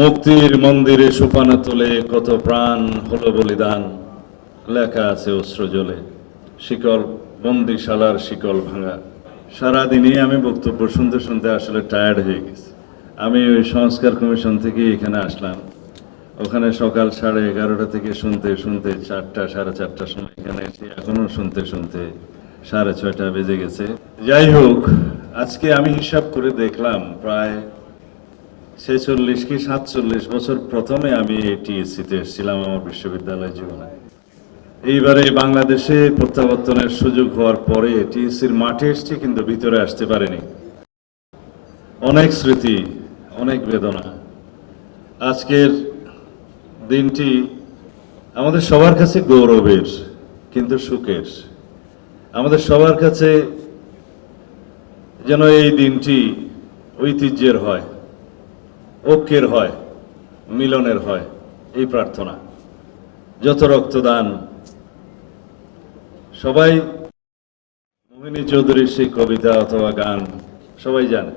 মুক্তির মন্দিরে সোপানা তোলে কত প্রাণ হলো বলিদান, লেখা আছে অস্ত্র জলে, শিকল বন্দিশালার শিকল ভাঙা। সারাদিনই আমি বক্তব্য শুনতে শুনতে আসলে টায়ার্ড হয়ে গেছি। আমি ওই সংস্কার কমিশন থেকে এখানে আসলাম, ওখানে সকাল 11:30 থেকে শুনতে শুনতে 4টা 4:30টার সময় এখানে এসে এখনো শুনতে শুনতে 6:30 বেজে গেছে। যাই হোক, আজকে আমি হিসাব করে দেখলাম প্রায় 46 কি 47 বছর প্রথমে আমি টিএসসিতে এসেছিলাম আমার বিশ্ববিদ্যালয় জীবনে। এইবারে বাংলাদেশে প্রত্যাবর্তনের সুযোগ হওয়ার পরে টিএসসির মাঠে এসেছি, কিন্তু ভিতরে আসতে পারিনি। অনেক স্মৃতি, অনেক বেদনা। আজকের দিনটি আমাদের সবার কাছে গৌরবের কিন্তু সুখের। আমাদের সবার কাছে যেন এই দিনটি ঐতিহ্যের হয়, ঐক্যের হয়, মিলনের হয়, এই প্রার্থনা। যত রক্তদান, সবাই মোহিনী চৌধুরীর সেই কবিতা অথবা গান সবাই জানে,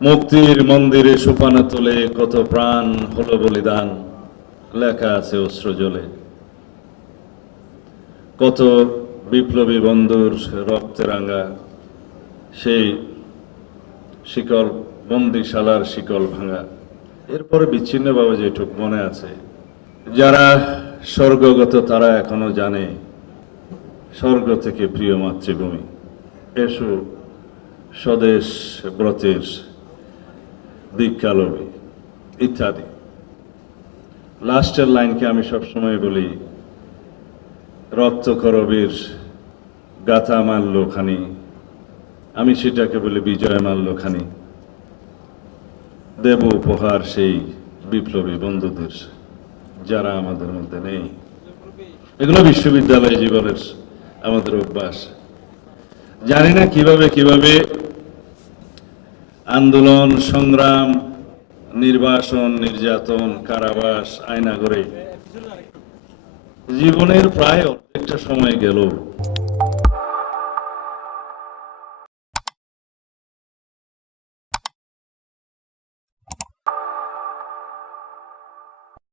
মুক্তির মন্দিরে সোপানা তোলে কত প্রাণ হলো বলিদান, লেখা আছে অস্ত্র জলে, কত বিপ্লবী বন্ধুর রক্তে রাঙা সেই শিকল বন্দিশালার শিকল ভাঙা। এরপরে বিচ্ছিন্নভাবে যেটুক মনে আছে, যারা স্বর্গগত তারা এখনো জানে স্বর্গ থেকে প্রিয় মাতৃভূমি, এসো স্বদেশ ব্রতের দীক্ষালবী ইত্যাদি। লাস্টের লাইনকে আমি সবসময় বলি, রক্তকরবীর গাথা মাল্য খানি, আমি সেটাকে বলি বিজয় মাল্য খানি, দেব উপহার সেই বিপ্লবী বন্ধুদের যারা আমাদের মধ্যে নেই। এগুলো বিশ্ববিদ্যালয় জীবনের আমাদের অভ্যাস। জানি না কিভাবে কিভাবে আন্দোলন, সংগ্রাম, নির্বাসন, নির্যাতন, কারাবাস, আয়নাঘরে জীবনের প্রায় অর্ধেকটা সময় গেল।